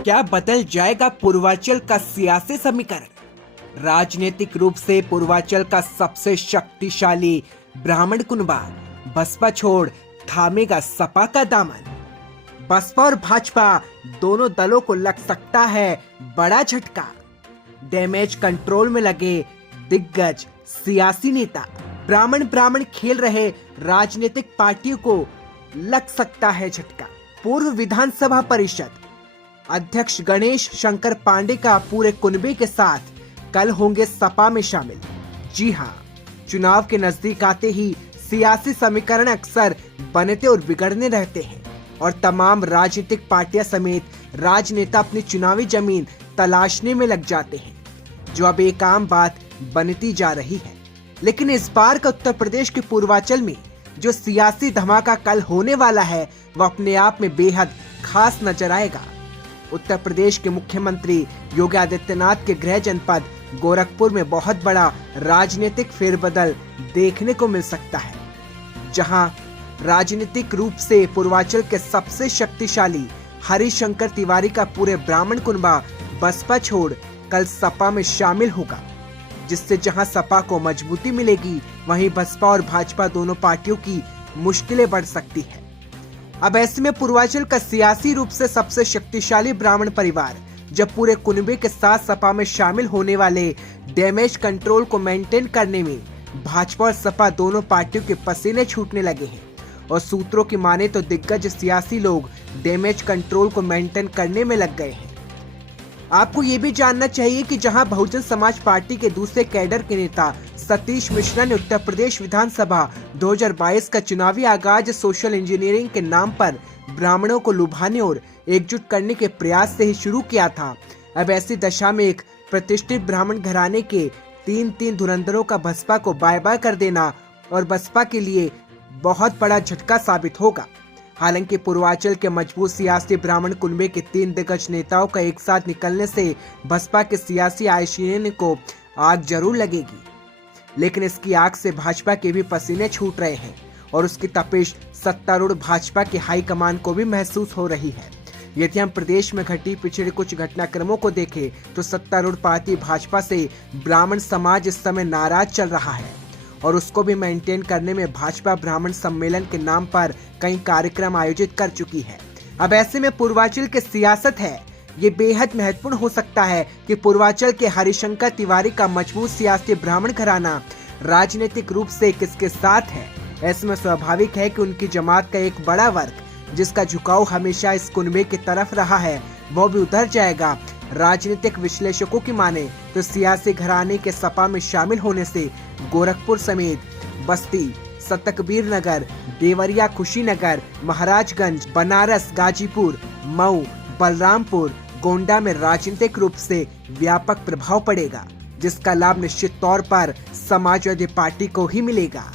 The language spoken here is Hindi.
क्या बदल जाएगा पूर्वांचल का सियासी समीकरण? राजनीतिक रूप से पूर्वांचल का सबसे शक्तिशाली ब्राह्मण कुनबा बसपा छोड़ थामेगा सपा का दामन। बसपा और भाजपा दोनों दलों को लग सकता है बड़ा झटका। डैमेज कंट्रोल में लगे दिग्गज सियासी नेता ब्राह्मण खेल रहे राजनीतिक पार्टियों को लग सकता है झटका। पूर्व विधानसभा परिषद अध्यक्ष गणेश शंकर पांडे का पूरे कुनबे के साथ कल होंगे सपा में शामिल। जी हां, चुनाव के नजदीक आते ही सियासी समीकरण अक्सर बनते और बिगड़ने रहते हैं और तमाम राजनीतिक पार्टियां समेत राजनेता अपनी चुनावी जमीन तलाशने में लग जाते हैं, जो अब एक आम बात बनती जा रही है। लेकिन इस बार का उत्तर प्रदेश के पूर्वांचल में जो सियासी धमाका कल होने वाला है, वह अपने आप में बेहद खास नजर आएगा। उत्तर प्रदेश के मुख्यमंत्री योगी आदित्यनाथ के गृह जनपद गोरखपुर में बहुत बड़ा राजनीतिक फेरबदल देखने को मिल सकता है, जहां राजनीतिक रूप से पूर्वांचल के सबसे शक्तिशाली हरिशंकर तिवारी का पूरे ब्राह्मण कुनबा बसपा छोड़ कल सपा में शामिल होगा, जिससे जहां सपा को मजबूती मिलेगी, वहीं बसपा और भाजपा दोनों पार्टियों की मुश्किलें बढ़ सकती है। अब ऐसे में पूर्वांचल का सियासी रूप से सबसे शक्तिशाली ब्राह्मण परिवार जब पूरे कुनबे के साथ सपा में शामिल होने वाले डैमेज कंट्रोल को मेंटेन करने में भाजपा और सपा दोनों पार्टियों के पसीने छूटने लगे हैं और सूत्रों की माने तो दिग्गज सियासी लोग डैमेज कंट्रोल को मेंटेन करने में लग गए हैं। आपको ये भी जानना चाहिए कि जहां बहुजन समाज पार्टी के दूसरे कैडर के नेता सतीश मिश्रा ने उत्तर प्रदेश विधानसभा 2022 का चुनावी आगाज सोशल इंजीनियरिंग के नाम पर ब्राह्मणों को लुभाने और एकजुट करने के प्रयास से ही शुरू किया था, अब ऐसी दशा में एक प्रतिष्ठित ब्राह्मण घराने के तीन धुरंधरों का बसपा को बाय बाय कर देना और बसपा के लिए बहुत बड़ा झटका साबित होगा। हालांकि पूर्वांचल के मजबूत सियासी ब्राह्मण कुनबे के 3 दिग्गज नेताओं का एक साथ निकलने से बसपा के सियासी आशीने को आग जरूर लगेगी, लेकिन इसकी आग से भाजपा के भी पसीने छूट रहे हैं और उसकी तपिश सत्तारूढ़ भाजपा के हाईकमान को भी महसूस हो रही है। यदि हम प्रदेश में घटी पिछले कुछ घटनाक्रमों को देखें तो सत्तारूढ़ पार्टी भाजपा से ब्राह्मण समाज इस समय नाराज चल रहा है और उसको भी मेंटेन करने में भाजपा ब्राह्मण सम्मेलन के नाम पर कई कार्यक्रम आयोजित कर चुकी है। अब ऐसे में पूर्वांचल के सियासत है, ये बेहद महत्वपूर्ण हो सकता है कि पूर्वांचल के हरिशंकर तिवारी का मजबूत सियासी ब्राह्मण घराना राजनीतिक रूप से किसके साथ है। ऐसे में स्वाभाविक है कि उनकी जमात का एक बड़ा वर्ग जिसका झुकाव हमेशा इस कुनबे की तरफ रहा है, वो भी उधर जाएगा। राजनीतिक विश्लेषकों की माने तो सियासी घराने के सपा में शामिल होने से गोरखपुर समेत बस्ती, सतकबीर नगर, देवरिया, कुशीनगर, महाराजगंज, बनारस, गाजीपुर, मऊ, बलरामपुर, गोंडा में राजनीतिक रूप से व्यापक प्रभाव पड़ेगा, जिसका लाभ निश्चित तौर पर समाजवादी पार्टी को ही मिलेगा।